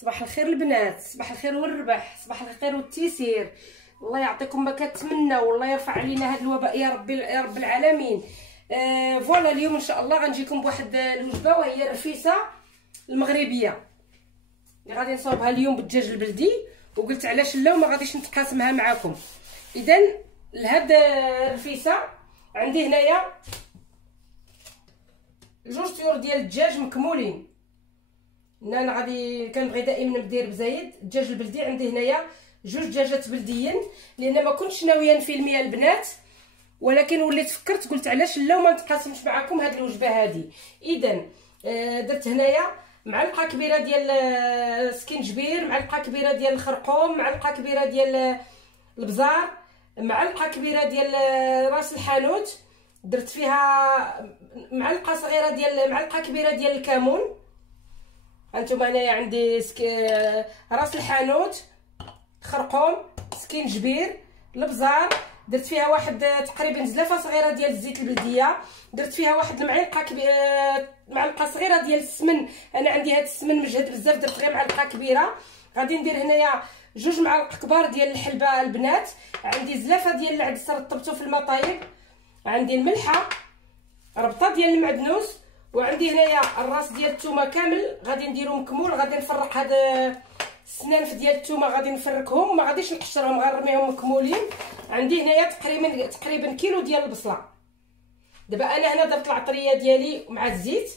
صباح الخير البنات، صباح الخير والربح، صباح الخير والتيسير. الله يعطيكم ما كتمنى والله يرفع علينا هذا الوباء يا ربي يا رب العالمين. فوالا اليوم ان شاء الله غنجيكم بواحد الوجبه وهي الرفيسه المغربيه اللي غادي نصاوبها اليوم بالدجاج البلدي، وقلت علاش لا وما غاديش نتقاسمها معكم. اذا لهاد الرفيسه عندي هنايا جوج طيور ديال الدجاج مكمولين. انا غادي كنبغي دائما ندير بزايد الدجاج البلدي. عندي هنايا جوج دجاجات بلديين لان ما كنتش ناويه نفيلميها البنات، ولكن وليت فكرت قلت علاش لا وما نتقاسمش معكم هذه الوجبه هذه. اذا درت هنايا معلقه كبيره ديال سكينجبير، معلقه كبيره ديال الخرقوم، معلقه كبيره ديال البزار، معلقه كبيره ديال راس الحانوت، درت فيها معلقه صغيره ديال معلقه كبيره ديال الكمون. هانتوما هنايا عندي راس الحانوت، خرقوم، سكينجبير، البزار، درت فيها واحد تقريبا زلافه صغيره ديال الزيت البلديه، درت فيها واحد المعلقه معلقه صغيره ديال السمن. انا عندي هذا السمن مجهد بزاف، درت غير معلقه كبيره. غادي ندير هنايا جوج معالق كبار ديال الحلبه البنات، عندي زلافه ديال العدس رطبته في المطايب، عندي الملحه، ربطه ديال المعدنوس، وعندي هنايا الراس ديال الثومه كامل غادي نديرو مكمول. غادي نفرق هاد السنانف ديال الثومه غادي نفركهم، ما غاديش نقشرهم غنرميهم مكمولين. عندي هنايا تقريبا كيلو ديال البصله. دابا انا هنا درت العطريه ديالي مع الزيت،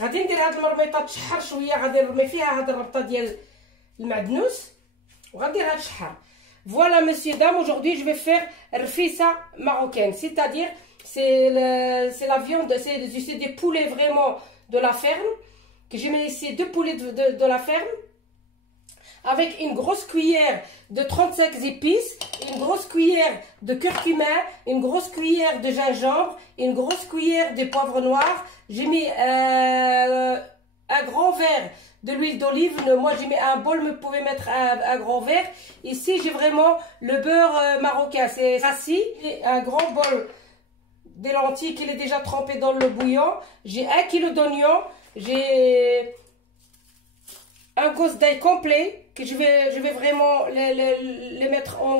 غادي ندير هاد المرميطه تشحر شويه، غادي نرمي فيها هاد الربطه ديال المعدنوس وغنديرها تشحر. Voilà messieurs dames, aujourd'hui je vais faire rfissa marocaine, c'est-à-dire c'est la viande, c'est des poulets vraiment de la ferme que j'ai mis ici, deux poulets de la ferme avec une grosse cuillère de 35 épices, une grosse cuillère de curcuma, une grosse cuillère de gingembre, une grosse cuillère de poivre noir. J'ai mis un grand verre de l'huile d'olive. Moi j'ai mis un bol, mais vous pouvez mettre un grand verre. Ici j'ai vraiment le beurre marocain, c'est rassis, et un grand bol de lentilles qui est déjà trempé dans le bouillon. J'ai 1 kilo d'oignons, j'ai un gosse d'ail complet que je vais vraiment les mettre en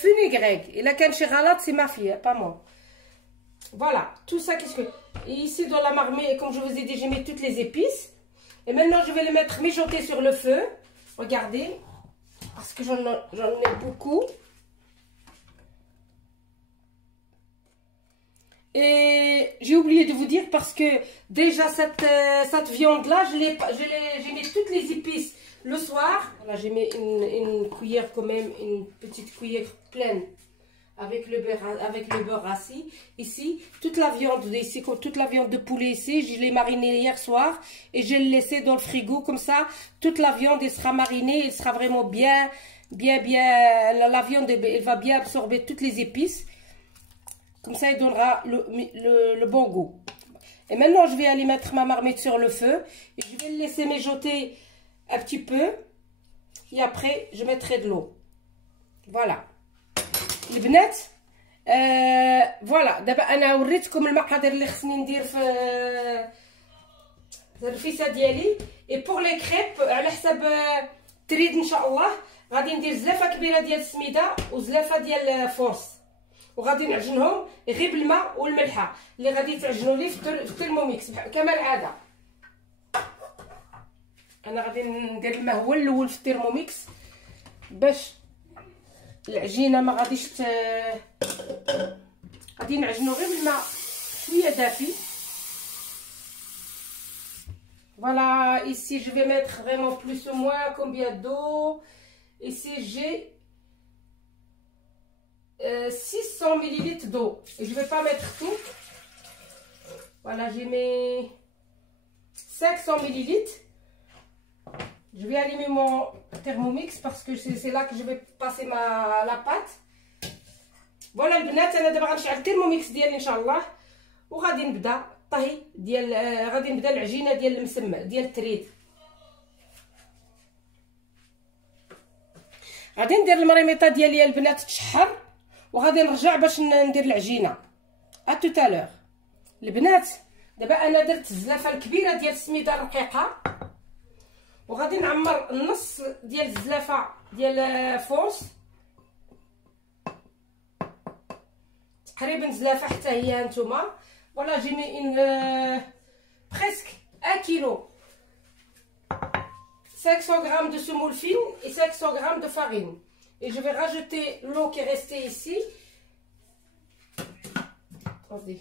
fenugrec. Et la canne chez Ralat, c'est ma fille, pas moi. Voilà, tout ça qu'est-ce que... Et ici dans la marmite, comme je vous ai dit, j'ai mis toutes les épices. Et maintenant je vais les mettre mijoter sur le feu. Regardez, parce que j'en ai beaucoup. Et j'ai oublié de vous dire, parce que déjà cette viande là j'ai mis toutes les épices le soir. Voilà, j'ai mis une cuillère quand même, une petite cuillère pleine avec le beurre rassis. Ici toute la viande ici, toute la viande de poulet ici, je l'ai marinée hier soir et je l'ai laissé dans le frigo. Comme ça toute la viande elle sera marinée, elle sera vraiment bien la viande elle va bien absorber toutes les épices. Comme ça, il donnera le bon goût. Et maintenant, je vais aller mettre ma marmite sur le feu. Et je vais le laisser mijoter un petit peu. Et après, je mettrai de l'eau. Voilà. Les bnettes. Voilà. D'abord, أنا وريتكم المقادير اللي خصني ندير في الرفيسة ديالي. Et pour les crêpes, على حسب تريد إن شاء الله. غادي ندير زلافة كبيرة ديال السميدة وزلافة ديال فورس. وغادي نعجنهم غير بالماء والملحه اللي غادي تعجنوا لي في الترموميكس كما العاده. انا غادي ندير الماء هو الاول في الترموميكس باش العجينه ما غاديش غادي نعجنوا غير بالماء شويه دافي. Voilà, ici je vais mettre vraiment plus ou moins combien d'eau. Ici j'ai 600 ml d'eau. Et je vais pas mettre tout. Voilà, j'ai mis 500 ml. Je vais allumer mon thermomix parce que c'est là que je vais passer la pâte. Voilà البنات، انا دابا غنشعل الترموميكس ديالي ان شاء الله وغادي نبدا الطهي ديال غادي نبدا العجينه ديال المسمى ديال التريد. غادي ندير المريميطه ديالي البنات تشحر وغادي نرجع باش ندير العجينه. ا تو تالور البنات. دابا انا درت الزلافه الكبيره ديال السميده الرقيقه وغادي نعمر النص ديال الزلافه ديال فورس، تقريبا زلافه حتى هي هانتوما. فوالا جي مي ان presque 1 كيلو 500 grammes de semoule fine et 500 grammes de farine. Et je vais rajouter l'eau qui est restée ici. Attendez.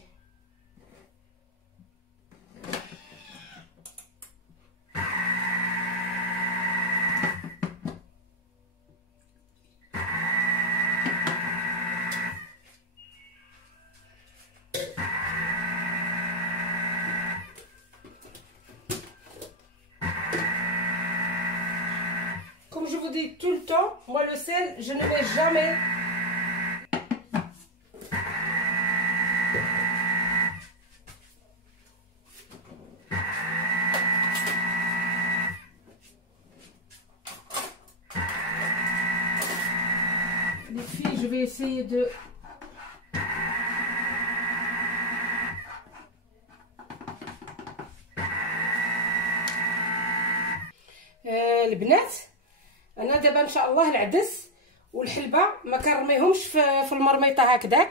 Comme je vous dis tout le temps, moi le sel, je ne mets jamais. Les filles, je vais essayer de... البنات، انا دابا ان شاء الله العدس والحلبه ما كنرميهمش في المرميطه هكذاك،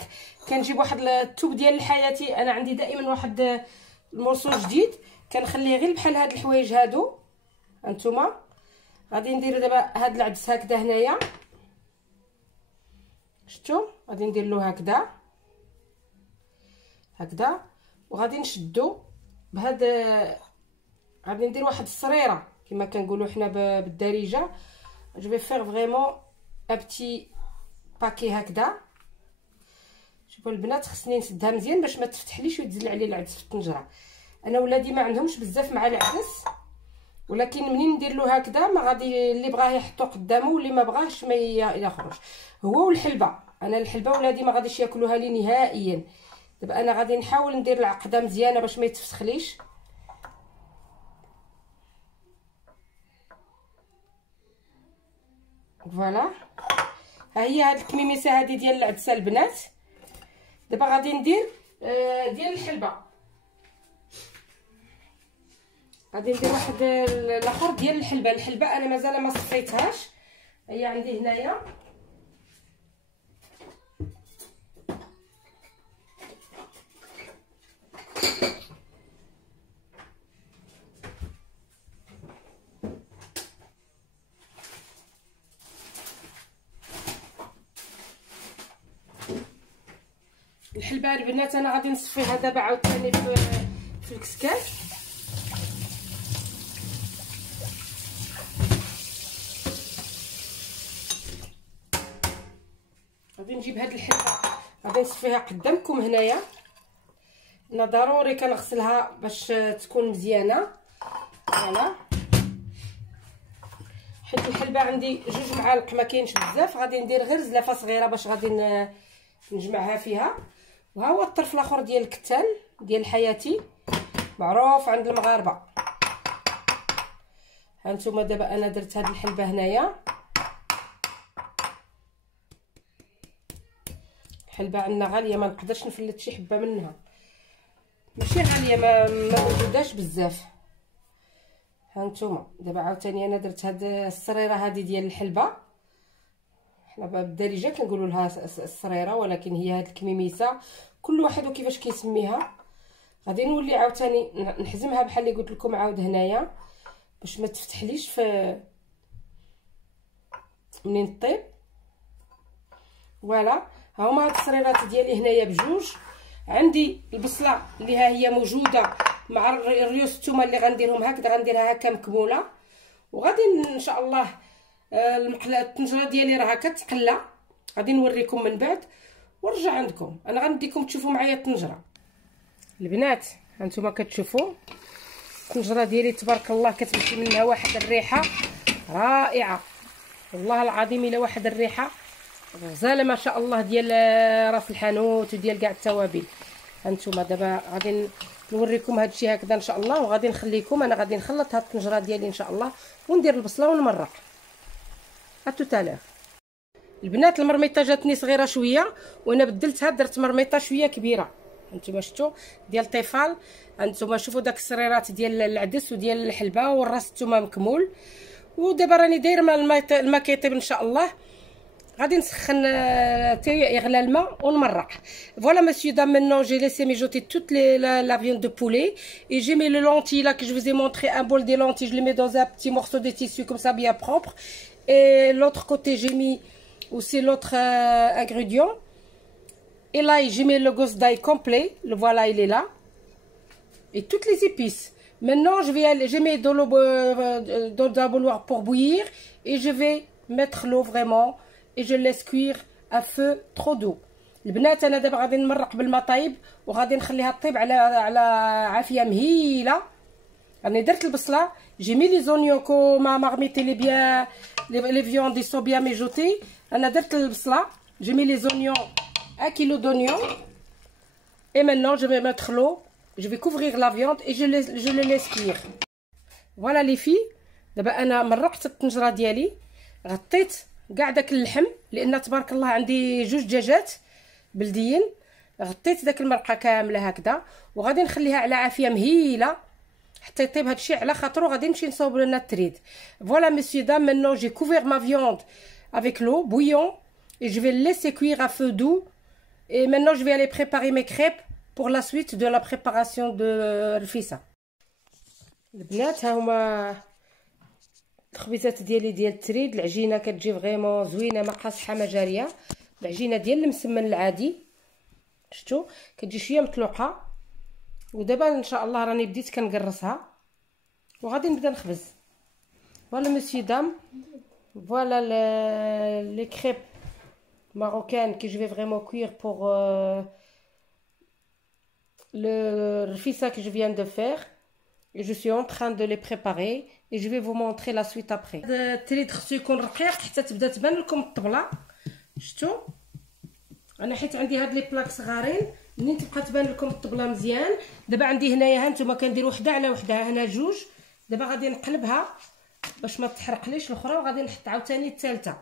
كنجيب واحد التوب ديال الحياتي. انا عندي دائما واحد المورسو جديد كنخليه غير بحال هاد الحوايج هادو. هانتوما غادي ندير دابا هاد العدس هكذا هنايا، شفتوا؟ غادي ندير له هكذا هكذا، وغادي نشدو بهاد، غادي ندير واحد الصريره كما كنقولوا حنا بالدارجه. جو في فيغ فريمون ا بتي باكي هكذا. شوفوا البنات، خصني نسدها مزيان باش ما تفتحليش ويتزل عليه العدس في الطنجره. انا ولادي ما عندهمش بزاف مع العدس، ولكن منين ندير له هكذا ما غادي، اللي بغاه يحطو قدامه واللي ما بغاهش ما يخرج. هو والحلبه، انا الحلبه ولادي ما غاديش ياكلوها لي نهائيا. دابا انا غادي نحاول ندير العقده مزيانه باش ما يتفسخليش. فوالا، ها هي هاد الكميميسه هادي ديال العدسه البنات. دابا غادي ندير ديال الحلبه، غادي ندير واحد الاخر ديال الحلبه. الحلبه انا مازال ما صفيتهاش، هي عندي هنايا. الحلبه البنات انا غادي نصفيها دابا عاوتاني في الكسكاس. غادي نجيب هاد الحلبه غادي نصفيها قدامكم هنايا. انا ضروري كنغسلها باش تكون مزيانه. فوالا، حيت الحلبه عندي 2 معالق ما كاينش بزاف، غادي ندير غير زلافه صغيره باش غادي نجمعها فيها. وها هو الطرف الاخر ديال الكتان ديال حياتي، معروف عند المغاربه. هانتوما دابا انا درت هاد الحلبه هنايا. الحلبه عندنا غاليه، ما نقدرش نفلت شي حبه منها، ماشي غاليه، ما موجوداش بزاف. هانتوما دابا عاوتاني انا درت هاد الصريره هادي ديال الحلبه. حنا بالدارجه كنقولوا لها الصريره، ولكن هي هاد الكميميسه كل واحد وكيفاش كيسميها. غادي نولي عاوتاني نحزمها بحال اللي قلت لكم عاود هنايا باش ما تفتحليش في منين طيب. فوالا، ها هما هاد الصريرات ديالي هنايا بجوج. عندي البصله اللي ها هي موجوده مع الريوس الثومه اللي غنديرهم هكذا، غنديرها هكا مكموله. وغادي ان شاء الله الطنجره ديالي راها كتقلى، غادي نوريكم من بعد ونرجع عندكم. انا غنديكم تشوفوا معايا الطنجره البنات. هانتوما كتشوفوا الطنجره ديالي تبارك الله كتمشي منها واحد الريحه رائعه، والله العظيم الا واحد الريحه غزاله ما شاء الله ديال راس الحانوت وديال كاع التوابل. هانتوما دابا غادي نوريكم هادشي هكذا ان شاء الله، وغادي نخليكم. انا غادي نخلط هاد الطنجره ديالي ان شاء الله وندير البصله ونمرق. اتوتالور البنات. المرميطه جاتني صغيره شويه وانا بدلتها، درت مرميطه شويه كبيره. هانتوما شفتوا ديال طيفال. هانتوما شوفوا داك الصريرات ديال العدس وديال الحلبه والراس نتوما مكمول. ودابا راني دايره مع الماء كيطيب ان شاء الله. غادي نسخن يغلى الماء ونمرق. Voilà monsieur dame, maintenant j'ai laissé mijoter toute la viande de poulet et j'ai mis le lentilles là que je vous ai montré, un bol de lentilles, je les mets dans un petit morceau de tissu comme ça bien propre. Et l'autre côté j'ai mis aussi l'autre ingrédient. Et là j'ai mis le gousse d'ail complet, le voilà il est là. Et toutes les épices. Maintenant j'ai mis de l'eau dans un bouilloire pour bouillir et je vais mettre l'eau vraiment. Et je laisse cuire à feu trop doux. البنات انا دابا غادي نمرق بالماء طايب وغادي نخليها طيب على عافيه مهيله. راني درت البصله جي مي لي زونيون كو ما مارميتي لي بيان لي فيوند دي سو بيان ميجوتي. انا درت البصله جي مي لي زونيون 1 كيلو دونيون. Et maintenant je vais mettre l'eau, je vais couvrir la viande et je le laisse cuire. Voilà les filles. دابا انا مرقت الطنجره ديالي غطيت كاع داك اللحم لان تبارك الله عندي 2 دجاجات بلديين. غطيت داك المرقه كامله هكذا وغادي نخليها على عافيه مهيله حتى يطيب هادشي على خاطرو. غادي نمشي نصاوب لنا التريد. Voilà messieurs dames, maintenant j'ai couvert ma viande avec l'eau bouillon et je vais le laisser cuire à feu doux. Et maintenant je vais aller préparer mes crêpes pour la suite de la préparation de الرفيسه. البنات ها هما التخبيزات ديالي ديال التريد. العجينه كتجي فريمون زوينه ما قاصحه ما جاريه. العجينه ديال المسمن العادي شفتوا كتجي شويه مطلوقه. ودابا ان شاء الله راني بديت كنقرصها وغادي نبدا نخبز. فوالا مسيو دام, voilà les crêpes marocaines que je vais vraiment cuire pour le rfissa que je viens de faire. Et je suis en train de les préparer et je vais vous montrer la suite après. التريد خصو يكون رقيق حتى تبدا تبان لكم الطبله. شفتوا انا حيت عندي هاد لي بلاك صغارين منين تبقى تبان لكم الطبله مزيان. دابا عندي هنايا ها نتوما كندير وحده على وحده هنا 2. دابا غادي نقلبها باش ما تحرقليش الاخرى وغادي نحط عاوتاني الثالثه.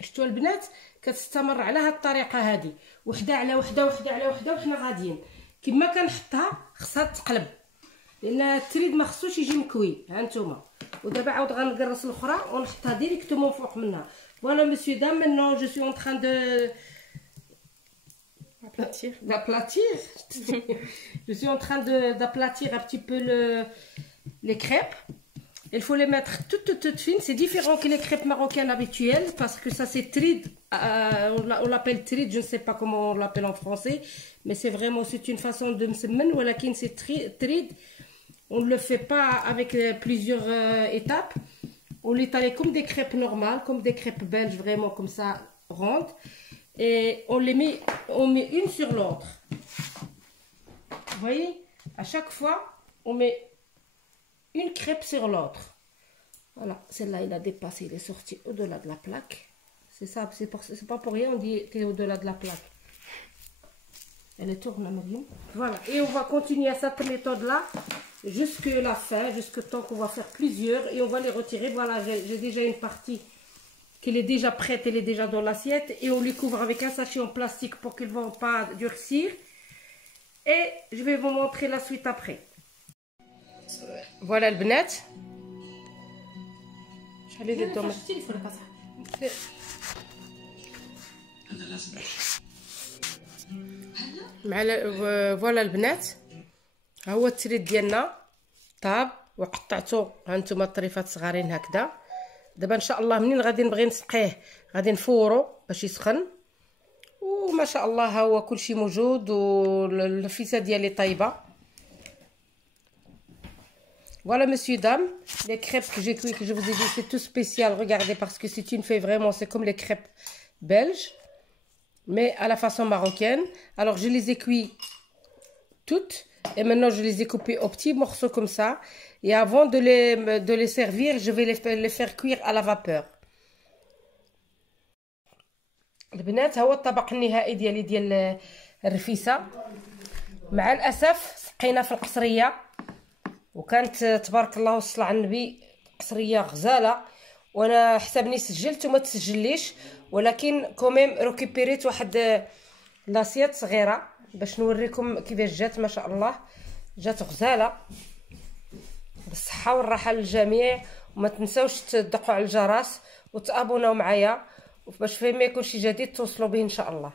شفتوا البنات كتستمر على هاد الطريقه هذه وحده على وحده وحده على وحده وحنا غاديين كما كنحطها خصها تقلب لان التريد ما خصوش يجي مكوي. ها نتوما ودابا عاود غنقرص الاخرى ونحطها ديريكتومون فوق منها. Voilà monsieur dame, maintenant je suis en train de d'aplatir. Je suis en train d'aplatir un petit peu les crêpes. Il faut les mettre toutes fines. C'est différent que les crêpes marocaines habituelles parce que ça c'est trid. On l'appelle trid, je ne sais pas comment on l'appelle en français, mais c'est vraiment c'est une façon de msemen. Voilà, c'est trid. On ne le fait pas avec plusieurs étapes. On l'étale comme des crêpes normales, comme des crêpes belges, vraiment comme ça, rondes. Et on met une sur l'autre. Vous voyez, à chaque fois, on met une crêpe sur l'autre. Voilà, celle-là, il a dépassé, il est sorti au-delà de la plaque. C'est ça, c'est pas pour rien, on dit t'es au-delà de la plaque. Elle est tourne, Mariam. Voilà, et on va continuer à cette méthode-là jusqu'à la fin, jusqu'au temps qu'on va faire plusieurs et on va les retirer. Voilà, j'ai déjà une partie qui est déjà prête, elle est déjà dans l'assiette et on les couvre avec un sachet en plastique pour qu'ils ne vont pas durcir. Et je vais vous montrer la suite après. Voilà le bnat. شحال اللي دوما مع فوالا البنات ها هو التريد ديالنا طاب وقطعته. ها نتوما الطريفات صغارين هكذا. دابا ان شاء الله منين غادي نبغي نسقيه غادي نفورو باش يسخن وما شاء الله ها هو كلشي موجود والفيسه ديالي طايبه. Voilà monsieur dame, les crêpes que j'ai cuit, que je vous ai dit, c'est tout spécial. Regardez, parce que c'est une feuille vraiment, c'est comme les crêpes belges, mais à la façon marocaine. Alors je les ai cuites toutes et maintenant je les ai coupées aux petits morceaux comme ça. Et avant de les servir, je vais les faire cuire à la vapeur. البنات هو الطبق النهائي ديال الرفيسه. مع الاسف سقينا في القصريه وكانت تبارك الله والصلاة على النبي قصريه غزاله وانا حسابني سجلت وما تسجليش، ولكن كوميم ريكوبيريت واحد لاصيات صغيره باش نوريكم كيفاش جات. ما شاء الله جات غزاله، بالصحه والراحه للجميع. وما تنساوش تدقوا على الجرس وتابوناو معايا باش فين ما يكون شي جديد توصلوا به ان شاء الله.